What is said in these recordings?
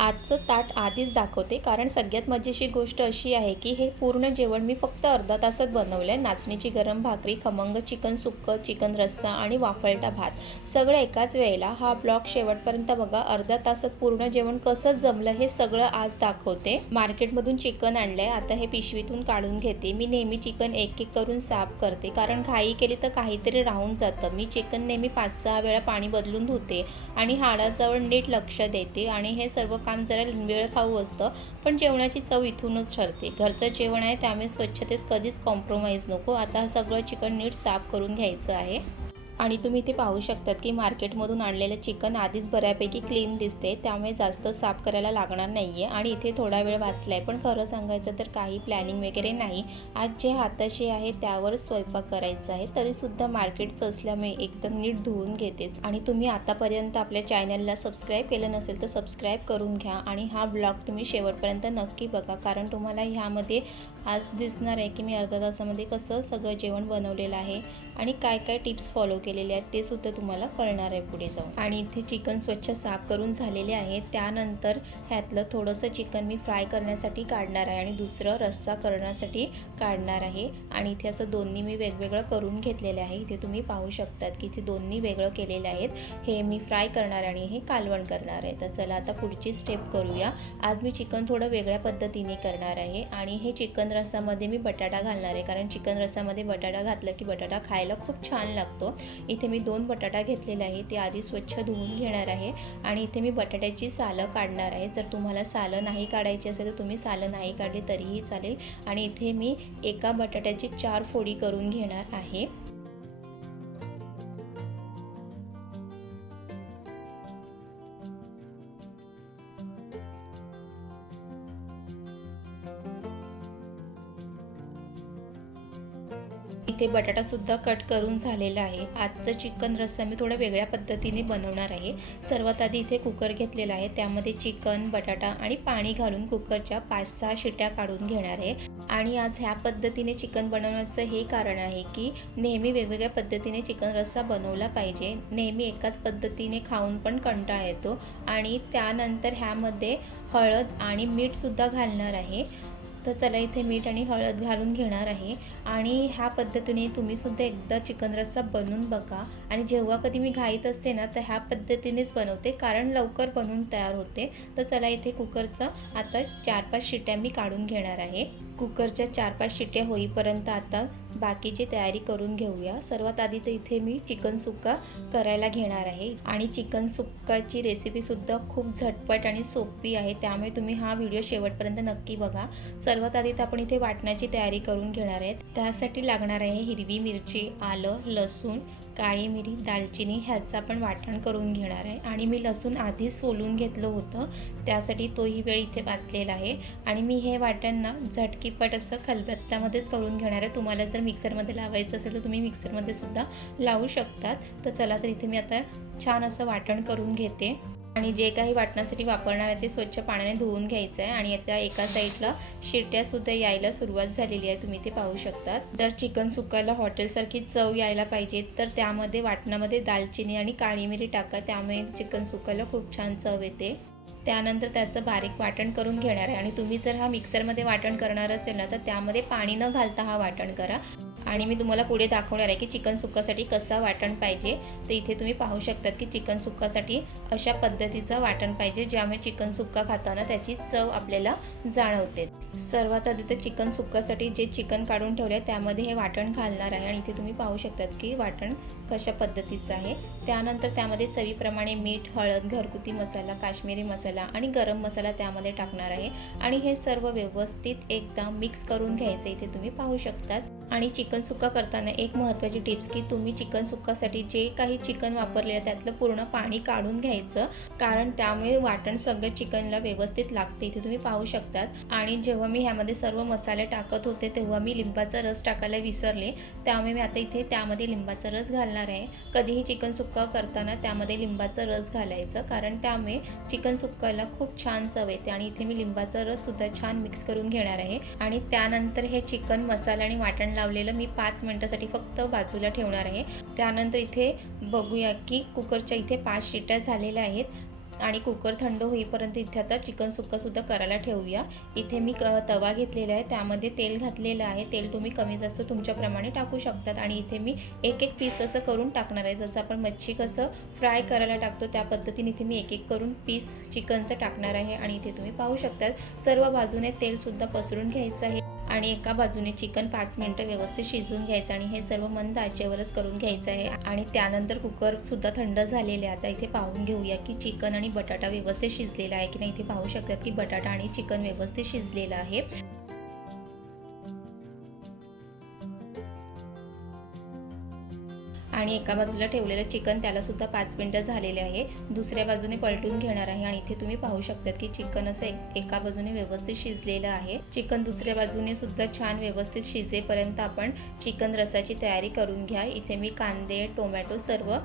आजचं ताट आधीच दाखवते, कारण सगळ्यात मजेशीर गोष्ट अशी आहे की हे पूर्ण जेवण मी फक्त अर्धा तासात बनवलं आहे. नाचणीची गरम भाकरी, खमंग चिकन सुक्कं, चिकन रस्सा आणि वाफळटा भात सगळं एकाच वेळेला. हा ब्लॉग शेवटपर्यंत बघा. अर्ध्या तासात पूर्ण जेवण कसं जमलं हे सगळं आज दाखवते. मार्केटमधून चिकन आणलंय, आता हे पिशवीतून काढून घेते. मी नेहमी चिकन एक एक करून साफ करते, कारण घाई केली तर काहीतरी राहून जातं. मी चिकन नेहमी 5-6 वेळा पाणी बदलून धुते आणि हाडाजवळ नीट लक्ष देते. आणि हे सर्व काम जरा वेळ खाऊ असतं, पण जेवणाची चव इथूनच ठरते. घरचं जेवण आहे, त्यामुळे स्वच्छतेत कधीच कॉम्प्रोमाइज नको. आता सगळं चिकन नीट साफ करून घ्यायचं आहे. आणि तुम्ही इथे पाहू शकतात की मार्केटमधून आणलेलं चिकन आधीच बऱ्यापैकी क्लीन दिसते, त्यामुळे जास्त साफ करायला लागणार नाही आहे. आणि इथे थोडा वेळ वाचला आहे, पण खरं सांगायचं तर काही प्लॅनिंग वगैरे नाही. आज जे हाताशी आहे त्यावर स्वयंपाक करायचा आहे, तरीसुद्धा मार्केटचं असल्यामुळे एकदम नीट धुवून घेतेच. आणि तुम्ही आतापर्यंत आपल्या चॅनलला सबस्क्राईब केलं नसेल तर सबस्क्राईब करून घ्या. आणि हा ब्लॉग तुम्ही शेवटपर्यंत नक्की बघा, कारण तुम्हाला ह्यामध्ये आज दिसणार आहे की मी अर्ध्या तासामध्ये कसं सगळं जेवण बनवलेलं आहे आणि काय काय टिप्स फॉलो केलेले आहेत ते सुद्धा तुम्हाला कळणार आहे पुढे जाऊन. आणि इथे चिकन स्वच्छ साफ करून झालेले आहे. त्यानंतर ह्यातलं थोडंसं चिकन मी फ्राय करण्यासाठी काढणार आहे आणि दुसरं रस्सा करण्यासाठी काढणार आहे. आणि इथे असं दोन्ही मी वेगवेगळं करून घेतलेले आहे. इथे तुम्ही पाहू शकतात की इथे दोन्ही वेगळं केलेलं आहेत. हे मी फ्राय करणार आणि हे कालवण करणार आहे. तर चला आता पुढची स्टेप करूया. आज मी चिकन थोडं वेगळ्या पद्धतीने करणार आहे. आणि हे चिकन रस्सामध्ये मी बटाटा घालणार आहे, कारण चिकन रस्सामध्ये बटाटा घातलं की बटाटा खायला खूप छान लागतो. इथे मी 2 बटाटा घेतलेले आहे, ते आधी स्वच्छ धुवून घेणार आहे. आणि इथे मी बटाट्याची सालं काढणार आहे. जर तुम्हाला सालं नाही काढायची असेल तर तुम्ही सालं नाही काढली तरीही चालेल. आणि इथे मी एका बटाट्याची 4 फोडी करून घेणार आहे. इथे बटाटासुद्धा कट करून झालेला आहे. आजचं चिकन रस्सा मी थोड्या वेगळ्या पद्धतीने बनवणार आहे. सर्वात आधी इथे कुकर घेतलेला आहे, त्यामध्ये चिकन, बटाटा आणि पाणी घालून कुकरच्या 5-6 शिट्या काढून घेणार आहे. आणि आज ह्या पद्धतीने चिकन बनवण्याचं हे कारण आहे की नेहमी वेगवेगळ्या पद्धतीने चिकन रस्सा बनवला पाहिजे. नेहमी एकाच पद्धतीने खाऊन पण कंटाळा येतो. आणि त्यानंतर ह्यामध्ये हळद आणि मीठसुद्धा घालणार आहे. तर चला इथे मीठ आणि हळद घालून घेणार आहे. आणि ह्या पद्धतीने तुम्हीसुद्धा एकदा चिकन रस्सा बनवून बघा. आणि जेव्हा कधी मी घाईत असते ना, तर ह्या पद्धतीनेच बनवते, कारण लवकर बनवून तयार होते. तर चला इथे कुकरचा आता 4-5 शिट्या मी काढून घेणार आहे. कुकरच्या 4-5 शिट्या होईपर्यंत आता बाकीची तयारी करून घेऊया. सर्वात आधी तर इथे मी चिकन सुक्का करायला घेणार आहे. आणि चिकन सुक्काची रेसिपीसुद्धा खूप झटपट आणि सोपी आहे, त्यामुळे तुम्ही हा व्हिडिओ शेवटपर्यंत नक्की बघा. सर्वात आधी तर आपण इथे वाटण्याची तयारी करून घेणार आहेत. त्यासाठी लागणार आहे हिरवी मिरची, आलं, लसूण, काळी मिरी, दालचिनी ह्याचं आपण वाटण करून घेणार आहे. आणि मी लसूण आधीच सोलून घेतलं होतं, त्यासाठी तोही वेळ इथे वाचलेला आहे. आणि मी हे वाटण ना झटकीपट असं खलबत्त्यामध्येच करून घेणार आहे. तुम्हाला जर मिक्सरमध्ये लावायचं असेल तर तुम्ही मिक्सरमध्ये सुद्धा लावू शकतात. तर चला, तर इथे मी आता छान असं वाटण करून घेते. आणि जे काही वाटण्यासाठी वापरणार आहे ते स्वच्छ पाण्याने धुवून घ्यायचं आहे. आणि आता एका साईडला शिट्यासुद्धा यायला सुरुवात झालेली आहे, तुम्ही ते पाहू शकतात. जर चिकन सुक्काला हॉटेलसारखी चव यायला पाहिजे तर त्यामध्ये वाटणामध्ये दालचिनी आणि काळी मिरी टाका, त्यामुळे चिकन सुक्काला खूप छान चव येते. त्यानंतर त्याचं बारीक वाटण करून घेणार आहे. आणि तुम्ही जर हा मिक्सरमध्ये वाटण करणार असेल ना, तर त्यामध्ये पाणी न घालता हा वाटण करा. आणि मी तुम्हाला पुढे दाखवणार आहे की चिकन सुक्कासाठी कसा वाटण पाहिजे. तर इथे तुम्ही पाहू शकतात की चिकन सुक्कासाठी अशा पद्धतीचं वाटण पाहिजे, ज्यामुळे चिकन सुक्का खाताना त्याची चव आपल्याला जाणवते. सर्वात आधी तर चिकन सुक्कासाठी जे चिकन काढून ठेवले आहे त्यामध्ये हे वाटण घालणार आहे. आणि इथे तुम्ही पाहू शकतात की वाटण कशा पद्धतीचं आहे. त्यानंतर त्यामध्ये चवीप्रमाणे मीठ, हळद, घरगुती मसाला, काश्मीरी मसाला आणि गरम मसाला त्यामध्ये टाकणार आहे. आणि हे सर्व व्यवस्थित एकदा मिक्स करून घ्यायचं, इथे तुम्ही पाहू शकतात. आणि चिकन सुक्का करताना एक महत्त्वाची टिप्स की तुम्ही चिकन सुक्कासाठी जे काही चिकन वापरले आहे त्यातलं पूर्ण पाणी काढून घ्यायचं, कारण त्यामुळे वाटण सगळं चिकनला व्यवस्थित लागते, इथे तुम्ही पाहू शकतात. आणि जेव्हा मी ह्यामध्ये सर्व मसाले टाकत होते तेव्हा मी लिंबाचा रस टाकायला विसरले, त्यामुळे मी आता इथे त्यामध्ये लिंबाचा रस घालणार आहे. कधीही चिकन सुक्का करताना त्यामध्ये लिंबाचा रस घालायचं, कारण त्यामुळे चिकन सुक्काला खूप छान चव येते. आणि इथे मी लिंबाचा रससुद्धा छान मिक्स करून घेणार आहे. आणि त्यानंतर हे चिकन मसाला आणि वाटण लावलेलं मी 5 मिनिटासाठी फक्त बाजूला ठेवणार आहे. त्यानंतर इथे बघूया की कुकरच्या इथे 5 शिट्या झालेल्या आहेत. आणि कुकर थंड होईपर्यंत इथे आता चिकन सुक्कासुद्धा करायला ठेवूया। इथे मी तवा घेतलेला आहे, त्यामध्ये तेल घातलेलं आहे। तेल तुम्ही कमी जास्त तुमच्याप्रमाणे टाकू शकतात आणि इथे मी एक एक पीस असं करून टाकणार आहे। जसं आपण मच्छी कसं फ्राय करायला टाकतो त्या पद्धतीने इथे मी एक एक करून पीस चिकनचं टाकणार आहे। आणि इथे तुम्ही पाहू शकतात सर्व बाजूने तेलसुद्धा पसरून घ्यायचं आहे आणि एका बाजूने चिकन 5 मिनिटं व्यवस्थित शिजवून घ्यायचं आणि हे सर्व मंद आचेवरच करून घ्यायचं आहे। आणि त्यानंतर कुकरसुद्धा थंड झालेले आता इथे पाहून घेऊया की चिकन आणि बटाटा व्यवस्थित शिजलेला आहे की नाही। इथे पाहू शकतात की बटाटा आणि चिकन व्यवस्थित शिजलेलं आहे। आणि एका बाजूला ठेवलेलं चिकन त्यालासुद्धा 5 मिनिटं झालेले आहे। दुसऱ्या बाजूने पलटून घेणार आहे आणि इथे तुम्ही पाहू शकतात की चिकन असं एका बाजूने व्यवस्थित शिजलेलं आहे। चिकन दुसऱ्या बाजूने सुद्धा छान व्यवस्थित शिजेपर्यंत आपण चिकन रसाची तयारी करून घ्या। इथे मी कांदे टोमॅटो सर्व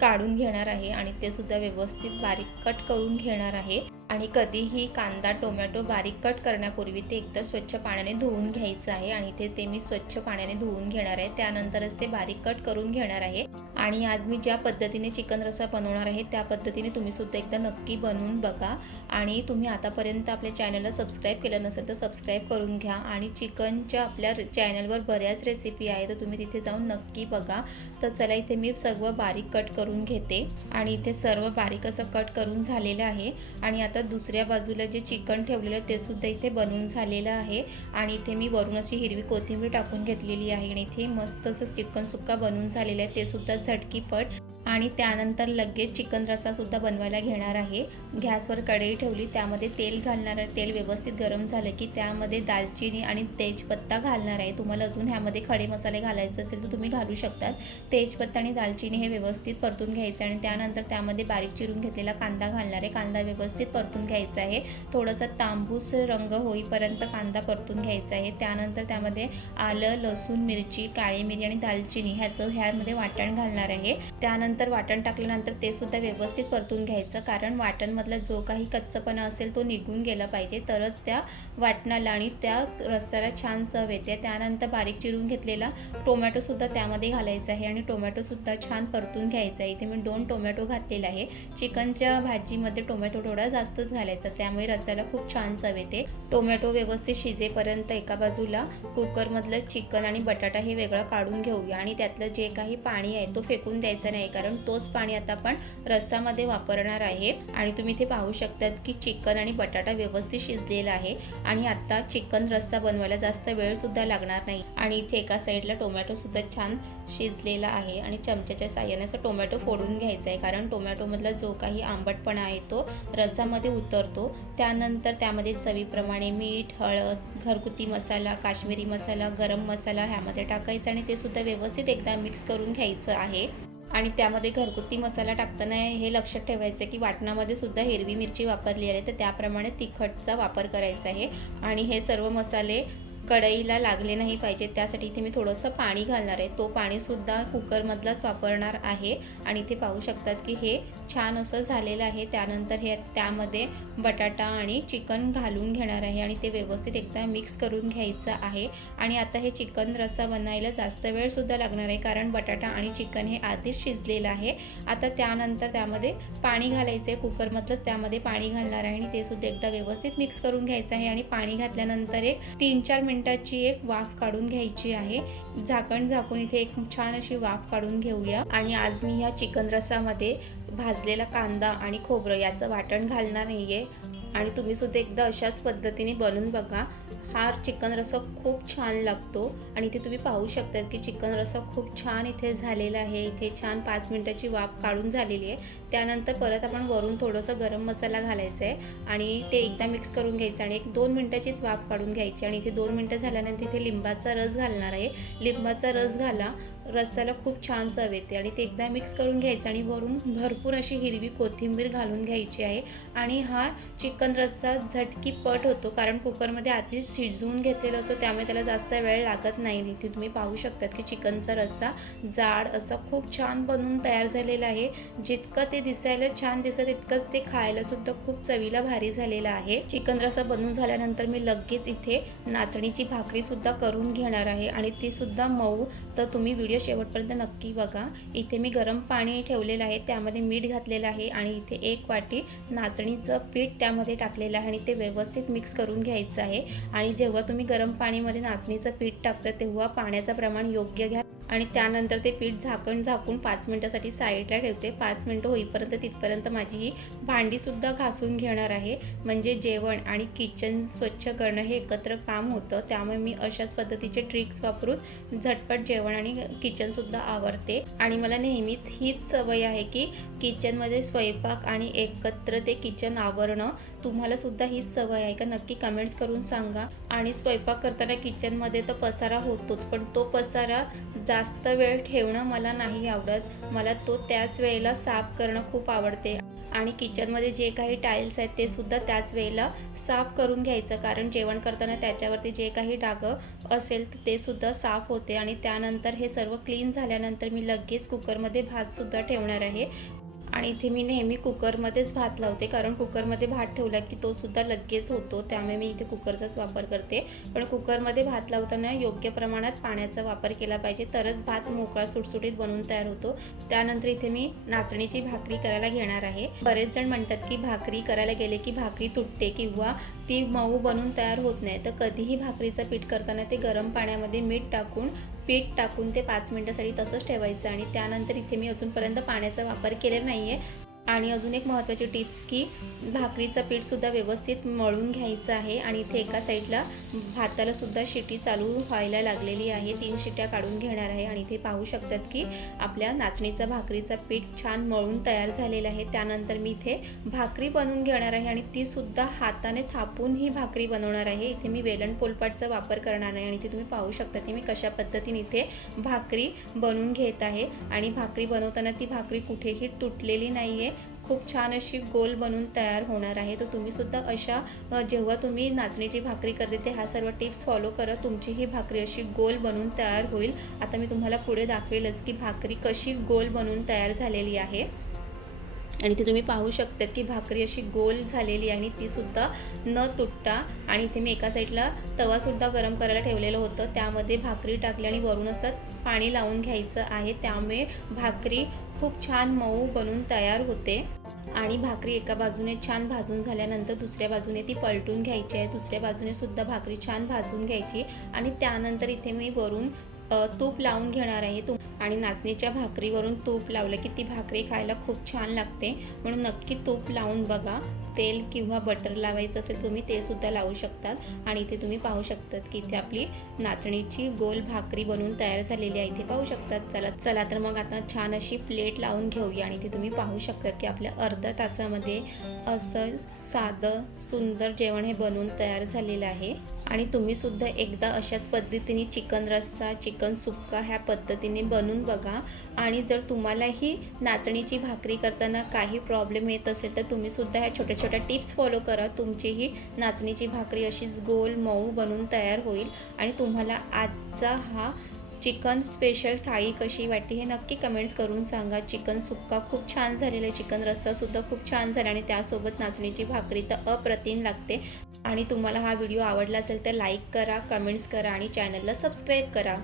काढून घेणार आहे आणि ते सुद्धा व्यवस्थित बारीक कट करून घेणार आहे। आणि कधीही कांदा टोमॅटो बारीक कट करण्यापूर्वी ते एकदा स्वच्छ पाण्याने धुवून घ्यायचं आहे आणि ते मी स्वच्छ पाण्याने धुवून घेणार आहे, त्यानंतरच ते बारीक कट करून घेणार आहे। आणि आज मी ज्या पद्धतीने चिकन रस्सा बनवणार आहे त्या पद्धतीने तुम्ही सुद्धा एकदा नक्की बनवून बघा। आणि तुम्ही आतापर्यंत आपल्या चॅनलला सबस्क्राईब केलं नसेल तर सबस्क्राईब करून घ्या। आणि चिकनच्या आपल्या चॅनलवर बऱ्याच रेसिपी आहे तर तुम्ही तिथे जाऊन नक्की बघा। तर चला इथे मी सर्व बारीक कट करून घेते आणि इथे सर्व बारीक असं कट करून झालेलं आहे। आणि आता दुसऱ्या बाजूला जे चिकन ठेवलेलं ते सुद्धा इथे बनवून झालेलं आहे आणि इथे मी वरून अशी हिरवी कोथिंबीर टाकून घेतलेली आहे आणि इथे मस्त असं चिकन सुक्का बनवून झालेलं आहे, ते सुद्धा झटकीपट। आणि त्यानंतर लगेच चिकन रस्सा सुद्धा बनवायला घेणार आहे। गॅसवर कढई ठेवली, त्यामध्ये तेल घालणार आहे। तेल व्यवस्थित गरम झालं की त्यामध्ये दालचिनी आणि तेजपत्ता घालणार आहे। तुम्हाला अजून ह्यामध्ये खडे मसाले घालायचे असेल तर तुम्ही घालू शकतात। तेजपत्ता आणि दालचिनी हे व्यवस्थित परतून घ्यायचं आणि त्यानंतर त्यामध्ये बारीक चिरून घेतलेला कांदा घालणार आहे। कांदा व्यवस्थित परतून घ्यायचा आहे, थोडासा तांबूस रंग होईपर्यंत कांदा परतून घ्यायचा आहे। त्यानंतर त्यामध्ये आलं लसूण मिरची काळी मिरी आणि दालचिनी ह्यामध्ये वाटण घालणार आहे। त्यानंतर वाटण टाकल्यानंतर ते सुद्धा व्यवस्थित परतून घ्यायचं, कारण वाटणमधला जो काही कच्चापणा असेल तो निघून गेला पाहिजे, तरच त्या वाटणाला आणि त्या रस्स्याला छान चव येते। त्यानंतर बारीक चिरून घेतलेला टोमॅटो सुद्धा त्यामध्ये घालायचा आहे आणि टोमॅटो सुद्धा छान परतून घ्यायचा आहे। इथे मी 2 टोमॅटो घातलेला आहे। चिकनच्या भाजीमध्ये टोमॅटो थोडा जास्तच घालायचा, त्यामुळे रस्स्याला खूप छान चव येते। टोमॅटो व्यवस्थित शिजेपर्यंत एका बाजूला कुकरमधलं चिकन आणि बटाटा हे वेगळं काढून घेऊया आणि त्यातलं जे काही पाणी आहे तो फेकून द्यायचा नाही, कारण तोच पाणी आता आपण रस्सामध्ये वापरणार आहे। आणि तुम्ही इथे पाहू शकतात की चिकन आणि बटाटा व्यवस्थित शिजलेला आहे आणि आता चिकन रस्सा बनवायला जास्त वेळ सुद्धा लागणार नाही। आणि इथे एका साईडला टोमॅटो सुद्धा छान शिजलेला आहे आणि चमच्याच्या साहाय्याने असं टोमॅटो फोडून घ्यायचा आहे, कारण टोमॅटोमधला जो काही आंबटपणा आहे तो रस्सामध्ये उतरतो। त्यानंतर त्यामध्ये चवीप्रमाणे मीठ हळद घरगुती मसाला काश्मीरी मसाला गरम मसाला ह्यामध्ये टाकायचा आणि ते सुद्धा व्यवस्थित एकदा मिक्स करून घ्यायचं आहे। आणि त्यामध्ये घरगुती मसाला टाकताना हे लक्षात ठेवायचं की वाटणामध्ये सुद्धा हिरवी मिरची वापरली आहे, तर त्याप्रमाणे तिखटचा वापर करायचा आहे। आणि हे सर्व मसाले कढईला लागले नाही पाहिजे, त्यासाठी इथे मी थोडंसं पाणी घालणार आहे। तो पाणीसुद्धा कुकरमधलाच वापरणार आहे आणि इथे पाहू शकतात की हे छान असं झालेलं आहे। त्यानंतर हे त्यामध्ये बटाटा आणि चिकन घालून घेणार आहे आणि ते व्यवस्थित एकदा मिक्स करून घ्यायचं आहे। आणि आता हे चिकन रस्सा बनायला जास्त वेळसुद्धा लागणार आहे, कारण बटाटा आणि चिकन हे आधीच शिजलेलं आहे। आता त्यानंतर त्यामध्ये पाणी घालायचं आहे, कुकरमधलंच त्यामध्ये पाणी घालणार आहे आणि ते सुद्धा एकदा व्यवस्थित मिक्स करून घ्यायचं आहे। आणि पाणी घातल्यानंतर एक 3-4 मिनिटाची एक वाफ काढून घ्यायची आहे। झाकण झाकून इथे एक छान अशी वाफ काढून घेऊया। आणि आज मी ह्या चिकन रस्सामध्ये भाजलेला कांदा आणि खोबरं याचं वाटण घालणार नाहीये आणि तुम्ही सुद्धा एकदा अशाच पद्धतीने बनवून बघा। हा चिकन रस्सा खूप छान लागतो आणि इथे तुम्ही पाहू शकतात की चिकन रस्सा खूप छान इथे झालेला आहे। इथे छान 5 मिनिटाची वाफ काढून झालेली आहे। त्यानंतर परत आपण वरून थोडंसं गरम मसाला घालायचा आहे आणि ते एकदा मिक्स करून घ्यायचं आणि 1-2 मिनिटाचीच वाफ काढून घ्यायची। आणि इथे 2 मिनिटं झाल्यानंतर इथे लिंबाचा रस घालणार आहे। लिंबाचा रस घाला, रस्स्याला खूप छान चव येते। आणि ते एकदा मिक्स करून घ्यायचं आणि वरून भरपूर अशी हिरवी कोथिंबीर घालून घ्यायची आहे। आणि हा चिकन रस्सा झटकीपट होतो, कारण कुकरमध्ये आधीच शिजवून घेतलेला असतो, त्यामुळे त्याला जास्त वेळ लागत नाही। इथे तुम्ही पाहू शकतात की चिकनचा रस्सा जाड असा खूप छान बनवून तयार झालेला आहे। जितकं ते दिसायला छान दिसत तितकंच ते खायला सुद्धा खूप चवीला भारी झालेलं आहे। चिकन रस्सा बनवून झाल्यानंतर मी लगेच इथे नाचणीची भाकरी सुद्धा करून घेणार आहे आणि ती सुद्धा मऊ। तर तुम्ही व्हिडिओ व्हिडिओ शेवटपर्यंत नक्की बघा। इथे मी गरम पाणी ठेवलेलं आहे, त्यामध्ये मीठ घातलेलं आहे आणि इथे 1 वाटी नाचणीचं पीठ त्यामध्ये टाकलेलं आहे आणि ते व्यवस्थित मिक्स करून घ्यायचं आहे। आणि जेव्हा तुम्ही गरम पाणीमध्ये नाचणीचं पीठ टाकता तेव्हा पाण्याचं प्रमाण योग्य घ्या आणि त्यानंतर ते पीठ झाकून 5 मिनिटासाठी साईडला ठेवते। 5 मिनिटं होईपर्यंत तिथपर्यंत माझी ही भांडीसुद्धा घासून घेणार आहे, म्हणजे जेवण आणि किचन स्वच्छ करणं हे एकत्र काम होतं। त्यामुळे मी अशाच पद्धतीचे ट्रिक्स वापरून झटपट जेवण आणि किचनसुद्धा आवरते आणि मला नेहमीच हीच सवय आहे की किचनमध्ये स्वयंपाक आणि एकत्र ते किचन आवरणं। तुम्हाला सुद्धा हीच सवय आहे का? नक्की कमेंट्स करून सांगा। आणि स्वयंपाक करताना किचनमध्ये तर पसारा होतोच, पण तो पसारा जास्त वेळ ठेवणं मला नाही आवडत। मला तो त्याच वेळेला साफ करणं खूप आवडते आणि किचनमध्ये जे काही टाईल्स आहेत ते सुद्धा त्याच वेळेला साफ करून घ्यायचं, कारण जेवण करताना त्याच्यावरती जे काही डागं असेल ते सुद्धा साफ होते। आणि त्यानंतर हे सर्व क्लीन झाल्यानंतर मी लगेच कुकरमध्ये भातसुद्धा ठेवणार आहे आणि इथे मी नेहमी कुकरमध्येच भात लावते, कारण कुकरमध्ये भात ठेवला की तो सुद्धा लगेच होतो, त्यामुळे मी इथे कुकरचाच वापर करते। पण कुकरमध्ये भात लावताना योग्य प्रमाणात पाण्याचा वापर केला पाहिजे, तरच भात मोकळा सुटसुटीत बनून तयार होतो। त्यानंतर इथे मी नाचणीची भाकरी करायला घेणार आहे। बरेच जण म्हणतात की भाकरी करायला गेले की भाकरी तुटते किंवा ती मऊ बनून तयार होत नाही, तर कधीही भाकरीचं पीठ करताना ते गरम पाण्यामध्ये पीठ टाकून ते 5 मिनिटासाठी तसंच ठेवायचं आणि त्यानंतर इथे मी अजूनपर्यंत पाण्याचा वापर केलेला नाही आहे। आणि अजून एक महत्त्वाची टिप्स की भाकरीचं पीठसुद्धा व्यवस्थित मळून घ्यायचं आहे आणि इथे एका साईडला भाताला सुद्धा शिटी चालू व्हायला लागलेली आहे। 3 शिट्या काढून घेणार आहे आणि इथे पाहू शकतात की आपल्या नाचणीचा भाकरीचा पीठ छान मळून तयार झालेला आहे। त्यानंतर मी इथे भाकरी बनवून घेणार आहे आणि ती सुद्धा हाताने थापून ही भाकरी बनवणार आहे। इथे मी वेलण पोलपाटचा वापर करणार आहे आणि इथे तुम्ही पाहू शकता की मी कशा पद्धतीने इथे भाकरी बनवून घेत आहे आणि भाकरी बनवताना ती भाकरी कुठेही तुटलेली नाही आहे, खूप छान अशी गोल बनून तयार होणार आहे। तर तुम्ही सुद्धा अशा जेव्हा तुम्ही नाचणीची भाकरी करते ते ह्या सर्व टिप्स फॉलो करा, तुमची ही भाकरी अशी गोल बनून तयार होईल। आता मी तुम्हाला पुढे दाखवेलच की भाकरी कशी गोल बनून तयार झालेली आहे आणि ते तुम्ही पाहू शकतात की भाकरी अशी गोल झालेली आहे आणि ती सुद्धा न तुटता। आणि इथे मी एका साईडला तवासुद्धा गरम करायला ठेवलेलं होतं, त्यामध्ये भाकरी टाकली आणि वरून असं पाणी लावून घ्यायचं आहे, त्यामुळे भाकरी खूप छान मऊ बनून तयार होते। आणि भाकरी एका बाजूने छान भाजून झाल्यानंतर दुसऱ्या बाजूने ती पलटून घ्यायची आहे, दुसऱ्या बाजूने सुद्धा भाकरी छान भाजून घ्यायची आणि त्यानंतर इथे मी वरून तूप लावून घेणार आहे। आणि नाचणीच्या भाकरीवरून तूप लावलं की ती भाकरी खायला खूप छान लागते, म्हणून नक्की तूप लावून बघा। तेल किंवा बटर लावायचं असेल तुम्ही ते सुद्धा लावू शकतात। आणि इथे तुम्ही पाहू शकतात की इथे आपली नाचणीची गोल भाकरी बनवून तयार झालेली आहे, इथे पाहू शकतात। चला तर मग आता छान अशी प्लेट लावून घेऊया आणि इथे तुम्ही पाहू शकतात की आपल्या अर्ध्या तासामध्ये असं साधं सुंदर जेवण हे बनवून तयार झालेलं आहे। आणि तुम्ही सुद्धा एकदा अशाच पद्धतीने चिकन रस्सा, चिकन सुक्का ह्या पद्धतीने बनवून बघा। आणि जर तुम्हालाही नाचणीची भाकरी करताना काही प्रॉब्लेम येत असेल तर तुम्ही सुद्धा ह्या छोट्या छोट्या टिप्स फॉलो करा, तुमचीही नाचणीची भाकरी अशीच गोल मऊ बनून तयार होईल। आणि तुम्हाला आजचा हा चिकन स्पेशल थाळी कशी वाटली हे नक्की कमेंट्स करून सांगा। चिकन सुक्का खूप छान झालेला आहे, चिकन रस्सासुद्धा खूप छान झाला आणि त्यासोबत नाचणीची भाकरी तर अप्रतिम लागते। आणि तुम्हाला हा व्हिडिओ आवडला असेल तर लाईक करा, कमेंट्स करा आणि चॅनलला सबस्क्राईब करा।